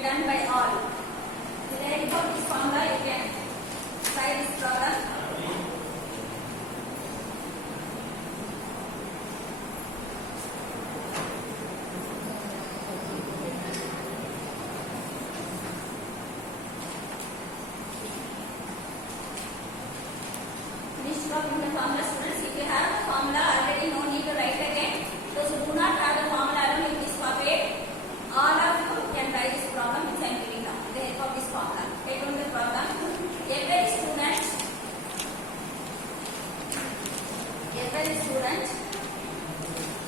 be done by all. With the help of this formula, you can try this problem. Finish dropping the formula, students. If you have the formula already, no need to write again. Those who do not have the formula alone in this topic, all of you can try this problem which I am giving now with the help of this formula. Take on the problem. Every student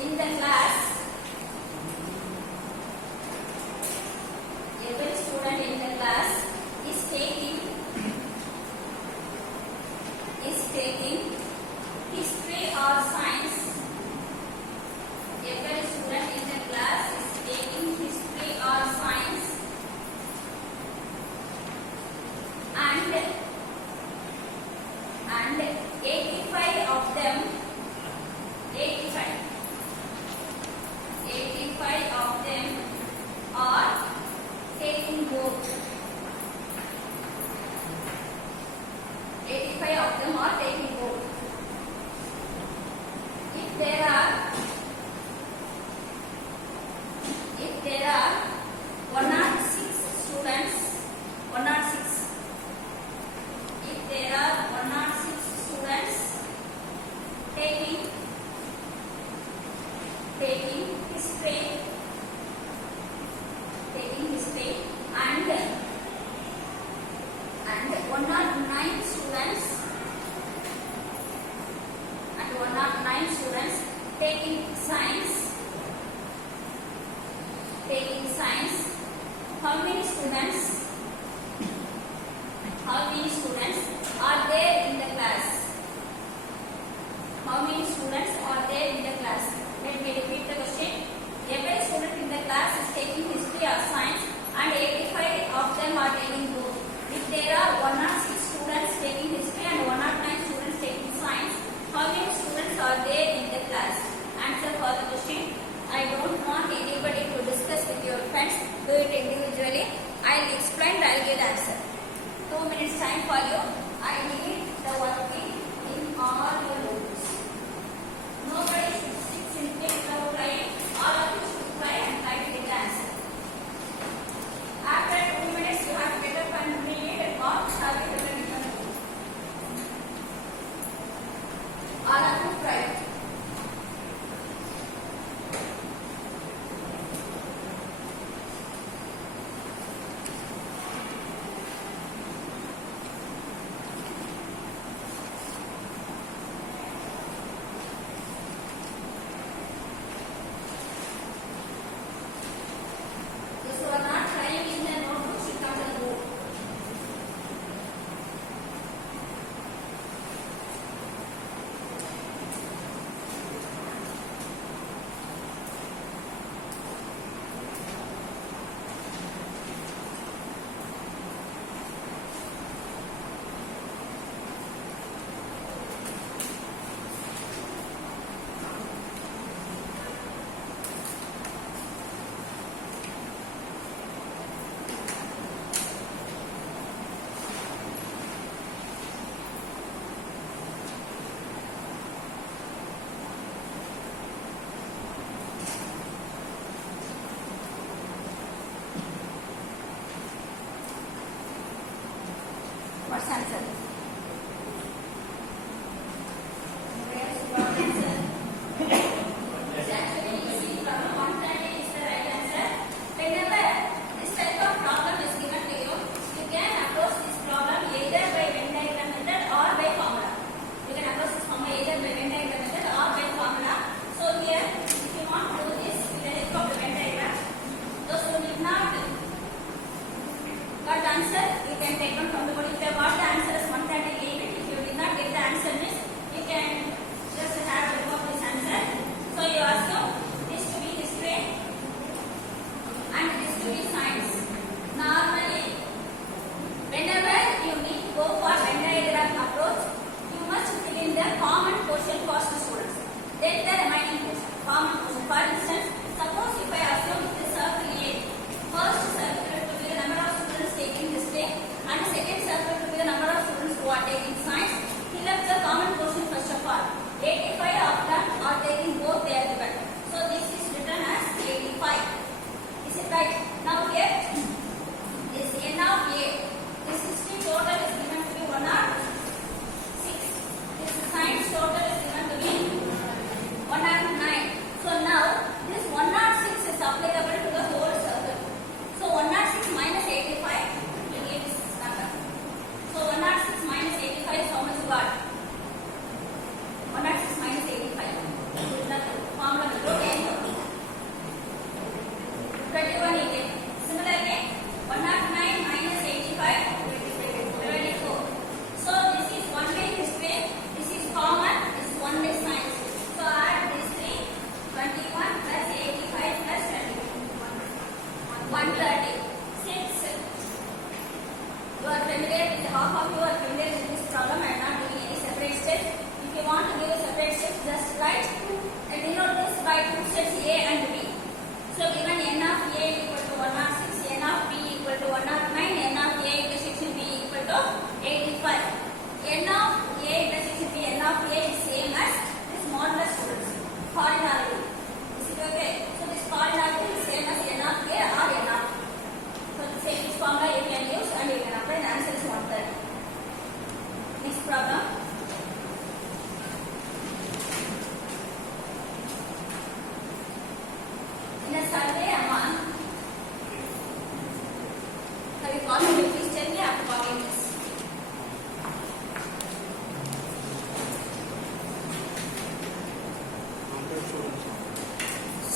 in the class, is taking history or science. Every student in the class is taking history or science, and 85 of them are taking both. 85 of them are taking both. If there are 106 students, if there are 106 students taking history, and 109 students taking science, how many students are there in the class? How many students are there in the class? Let me repeat the question. Every student in the class is taking history or science, and 85 of them are taking both. If there are 106 students taking history and 109 students taking science, how many students are there in the class? Answer for the question. I don't want anybody to discuss with your friends. Do it individually. I'll explain. I'll give the answer. 2 minutes time for you. I need the working in all your rooms. Nobody should sit simply without trying. All of you should try and try to get the answer. After 2 minutes, you have to get up and read and mark. Have you written in your room? All of you try.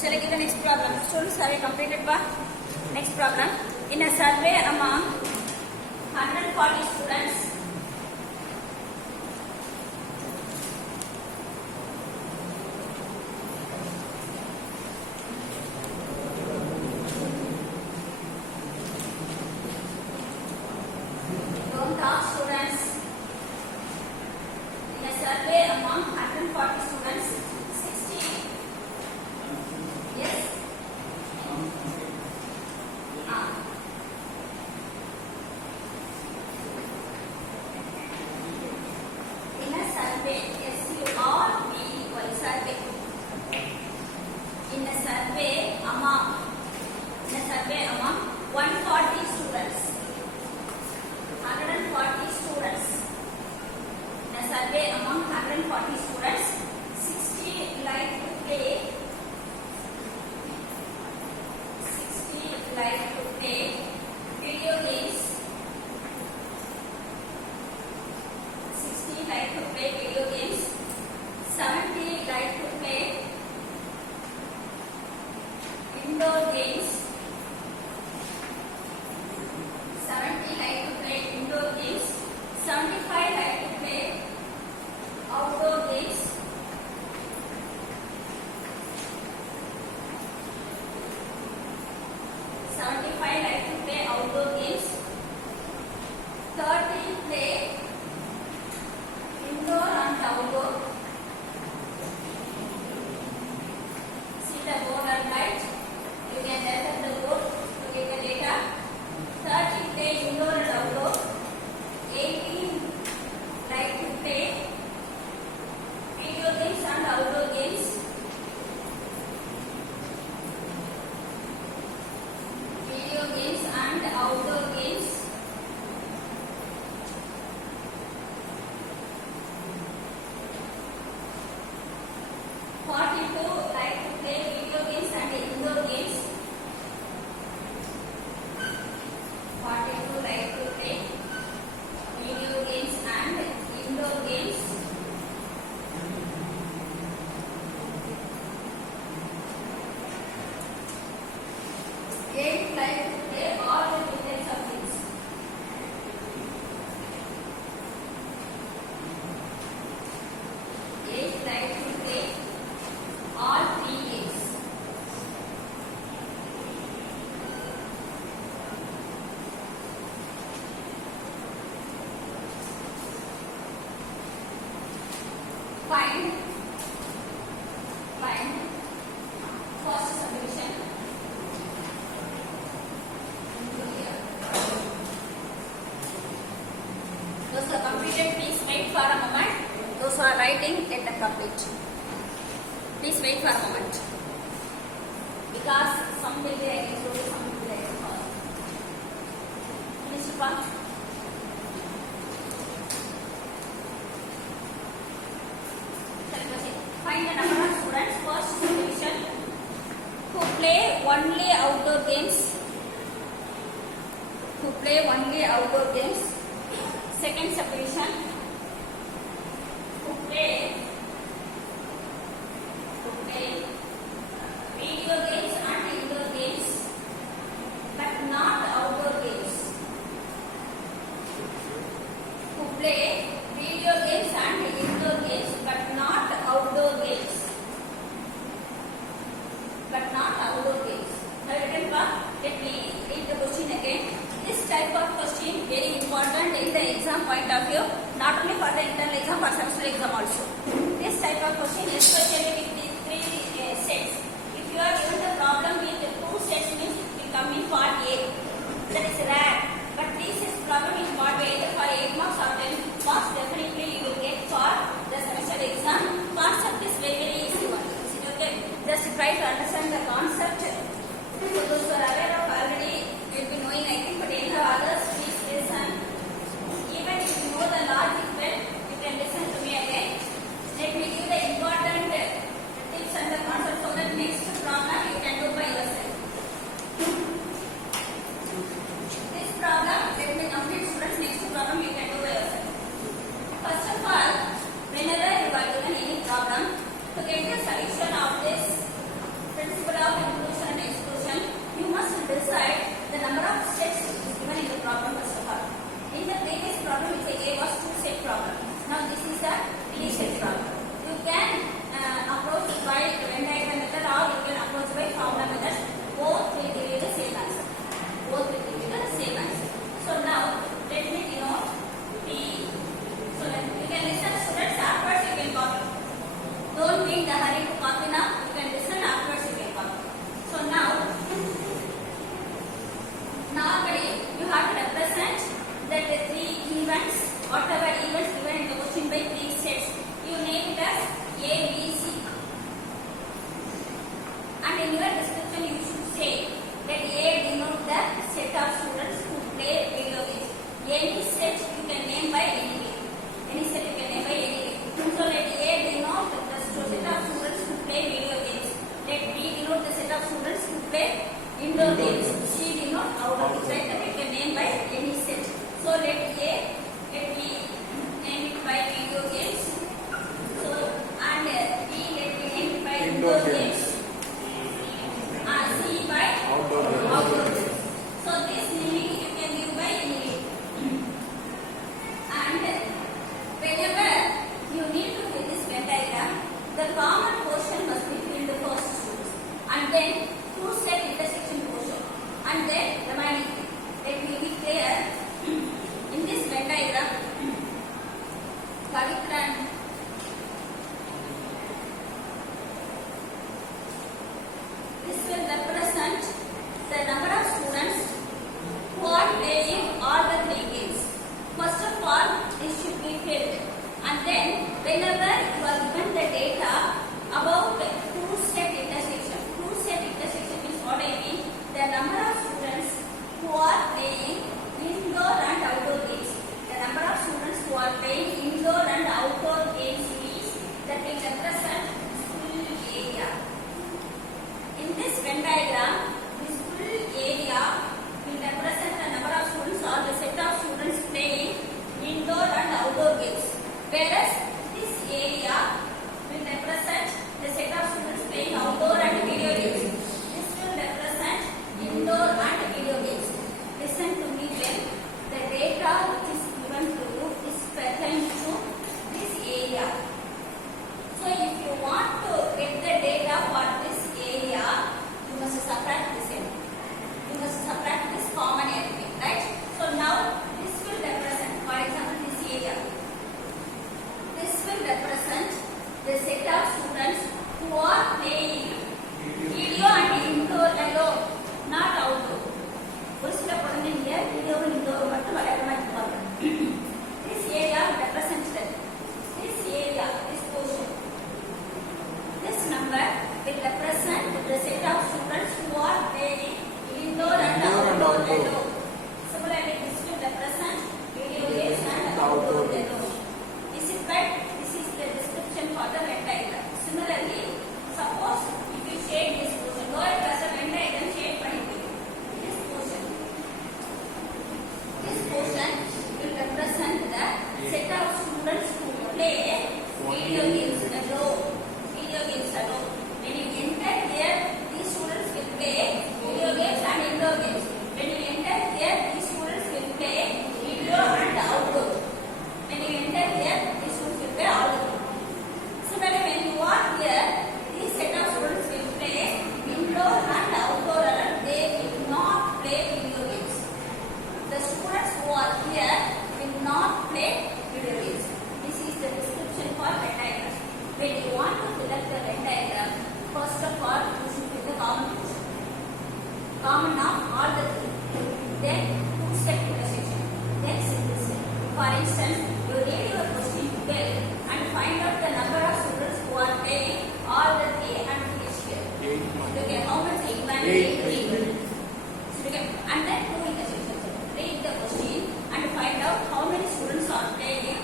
Shall I give the next problem? Students, have you completed ba? Next problem. In a survey among 140 students, don't talk students. In a survey among 140 students, 60. Yes. In a survey, SURVEY survey. In a survey among 140 students, 140 students. In a survey among 140 students, 60 like to play. 60 like to play video games. 60 like to play video games. 70 like to play indoor games. 70 like to play indoor games. 75 like to play outdoor games. 75 like to play outdoor games. 30 play indoor and outdoor. See the board and write. You can refer the board to get the data. 30 play indoor and outdoor. 18 like to play video games and outdoor games. Video games and outdoor games. 42 like to play video games and indoor games. 42 like to play video games and indoor games. 8 like to play all the different subjects. 8 like to play all 3 games. 5 first subdivision. Those are completed, please wait for a moment. Those who are writing, let them complete. Please wait for a moment. Because some will be writing slowly, some will be writing fast. Finish it, Shifa? Find the number of students. First subdivision who play only outdoor games. Who play only outdoor games. Second subdivision who play video games and indoor games but not outdoor games. Who play video games and indoor games but not outdoor games. But not outdoor games. Now let me read the question again. This type of question very important in the exam point of view, not only for the internal exam, for semester exam also. This type of question, especially with these 3 sets. If you are given the problem with 2 sets, means it will come in part A. That is rare. But 3 sets problem in part B, either for 8 marks or 10 marks, definitely you will get for the semester exam. Concept is very easy one. Okay? Just try to understand the concept. So those who are aware of already, you will be knowing, I think, but any others, please listen. Even if you know the logic well, you can listen to me again. Let me give the important tips and the concept so that next problem you can do by yourself. This problem, let me complete students, next problem you can do by yourself. First of all, whenever you are given any problem, to get the solution of this principle of inclusion and exclusion, you must decide the number of sets given in the problem first of all. In the previous problem, which I gave was two-set problem. Now this is a three-set problem. You can approach by Venn diagram method or you can approach by formula method. Both will give you the same answer. Both will give you the same answer. So now let me denote P. So you can listen students afterwards you can copy. Don't be in the hurry to copy now. You can listen afterwards you can copy. So now normally you have to represent that the three events, whatever events given in the question by three sets, you name it as A, B, C. And in your description you should say that A denotes the set of students who play video games. Any set you can name by any way. Any set you can name by any way. So let A denote the set of students who play video games. Let B denote the set of students who play indoor games. C denote outdoor games. Like that you can name by any set. So let A, let B name it by video games. So and B let me name it by indoor games. C by outdoor games. So this naming you can give by any way. And whenever you need to fill this Venn diagram, the common portion must be filled first, and then two set intersection portion, and then remaining. Let me be clear. In this Venn diagram, Pavitran, this will represent the number of students who are playing all the three games. First of all, this should be filled, and then whenever you are given the data about two-set intersection means what I mean, the number of students who are playing indoor and outdoor games. The number of students who are playing indoor and outdoor games means that will represent school area. In this Venn diagram, this full area will represent the number of students or the set of students playing indoor and outdoor games. Whereas this area will represent the set of students playing outdoor and video games. This will represent indoor and video games. Listen to me well. The data which is given to you is pertains to this area. So if you want to get the data for this area, you must subtract this end. You must subtract this common element, right? So now this will represent, for example, this area. This will represent the set of students who are playing video and indoor alone, not outdoor. ஒரு சில குழந்தைங்க வீடியோவும் இண்டோரும் மட்டும் விளையாட இருப்பாங்க. This area represents that. This area, this portion. This number will represent the set of students who are playing indoor and outdoor alone. Similarly, this will represent video games and outdoor alone. Is it right? This is the description for the Venn diagram. Similarly, suppose if you shade this portion, go ahead as a Venn diagram shade பண்ணிருக்கீங்க. This portion will represent the set of students who play video games alone. Video games alone. When you enter here, these students will play video games and indoor games. When you enter here, these students will play indoor and outdoor. When you enter here, these students will play outdoor. Similarly, when you are here, these set of students will play indoor and outdoor alone. They will not play video games. The students who are here will not play video games. This is the description for Venn diagram. When you want to fill up the Venn diagram, first of all, you should pick the common portion. Common of all the three. Then two-step intersection. Then single step. For instance, you read your question well and find out the number of students who are playing all the three and finish here. Okay, how much? 8 people. Okay, and then two intersections. Read the question and find out how many students are playing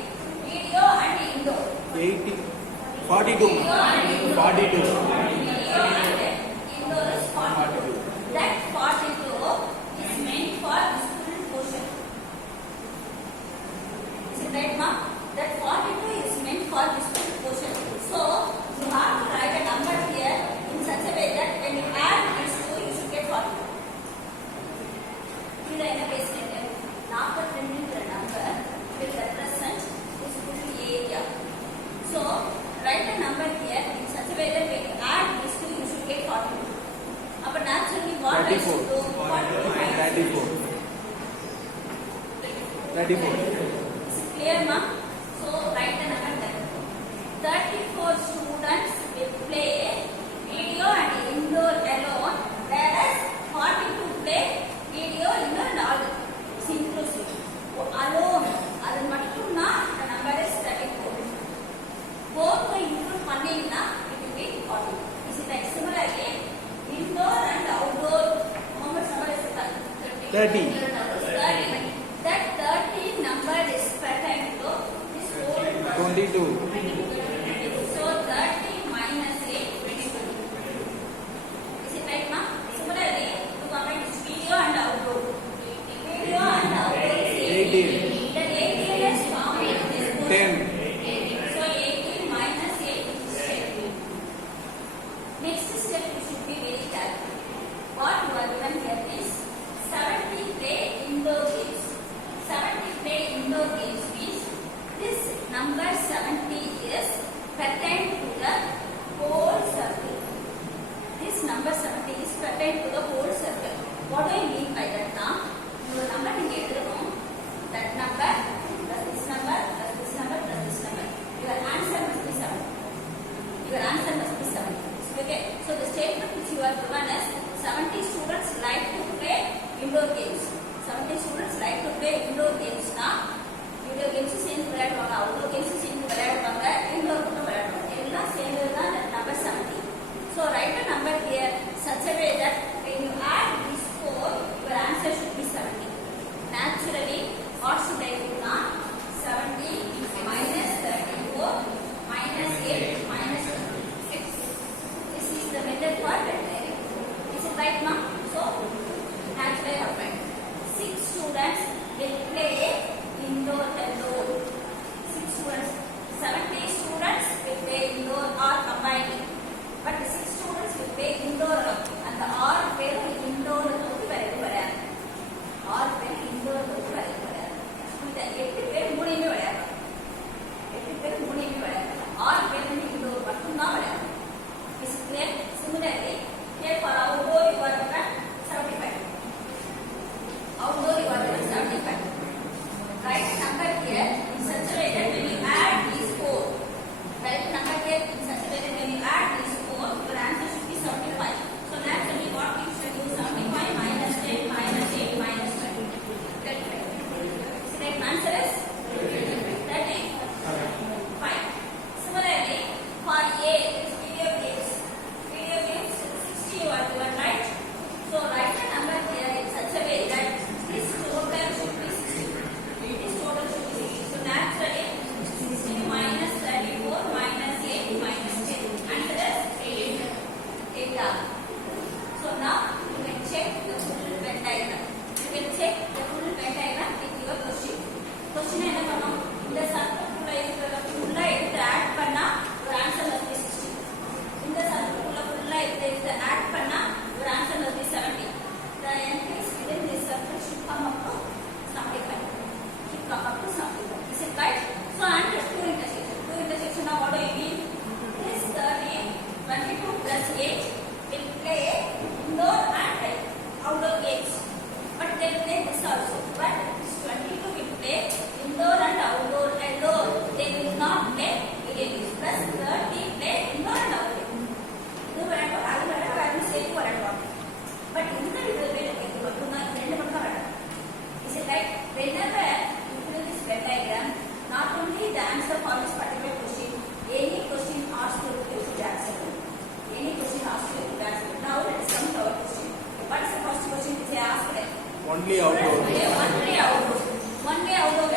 video and indoor. 80, 42. Video and indoor. 42. Video and indoor is 42. That 42 is meant for the student portion. Is it right, ma'am? That 42 is meant for the student portion. So you have to write a number here in such a way that when 34. 34. 34. Is it clear, ma? So write the number 34 students will play video and indoor alone, whereas 42 play video indoor and all. It's inclusive. Alone, அது மட்டும்னா the number is 34. Both include பண்ணீங்கன்னா it will be 40. Is it like similarly indoor and outdoor? How much number is it? 30. 30. That 30 number is pertain to this whole 22. So 30 minus 8, 22. Is it right, ma'am? Similarly, to compare this video and outdoor. Video and outdoor is 18. The 18 is formed in this portion. 10. So 18 minus 8 is 10. Next step you should be very careful. What you are given here is 70 play indoor games. 70 play indoor games means this number 70 is pertain to the whole circle. This number 70 is pertain to the whole circle. What do I mean by that now? Your number நீங்க எழுதணும். That number plus this number plus this number plus this number. Your answer must be 7. Your answer must be 7. Okay. So the statement which you are given is 70 students like to play indoor games. 70 students like to play indoor games na video games சேர்ந்து விளையாடுவாங்க, outdoor games சேர்ந்து விளையாடுவாங்க, indoor மட்டும் விளையாடுவாங்க. எல்லாம் சேர்ந்து தான் number 70. So write a number here such a way that when you add these four, your answer should be 70. Naturally, what should I do now? 70 minus 34 minus 8 minus 6. This is the method for rendering. Is it right now? So naturally happen. 6 students will play indoor alone. 6 students, 70 students will play indoor or combining. But the 6 students will play indoor alone. And the R pair indoor alone வரையாது. R pair indoor alone வரையாது. இந்த 8 பேர் மூணையுமே விளையாடுறாங்க. 8 பேர் மூணையுமே விளையாடுறாங்க. R pair indoor மட்டும்தான் விளையாடுறாங்க. Is it clear? Similarly, here for outdoor you are given 75. Outdoor you are given 75. Write number here in such a way that when you add these four, write number here in such a way that when you add these four, your answer should be 75. So naturally, what you should do 75 minus 10 minus 8 minus 20. 35. So the answer is 35. Similarly, for A, it's video games. Video games 60 you are given, right? So write the number here in such a way that this total should be 60. This total should be 60. So naturally, 60 minus 34 minus 8 minus 10. Answer is 8. So now you can check the full Venn diagram. You can check the full Venn diagram with your question. Question என்ன பண்ணோம்? இந்த circle குள்ள இருக்கிறத full எடுத்து add பண்ணா your answer must be 60. இந்த circle குள்ள full எடுத்து ஆட் பண்ணா your answer must be 70. The entries within this circle should come up to 75. Should come up to 75. Is it right? So and two intersection. Two intersection now what do you mean? This 30, 22 plus 8 will play indoor and outdoor games. But they play this also. But this 22 will play indoor and outdoor alone. They will not play video games. Plus 30 play indoor and outdoor. இது விளையாடுவாங்க, அது விளையாடுவாங்க, அது சேர்த்து விளையாடுவாங்க. But இந்த இது மட்டும்தான் ரெண்டு மட்டும் தான் விளையாடுவாங்க. Is it right? Whenever you fill this Venn diagram, not only the answer for this particular question, any question asked you to answer. Any question asked you to answer. Now let's come to our question. What is the first question which I asked? Only outdoor. Only outdoor. Only outdoor.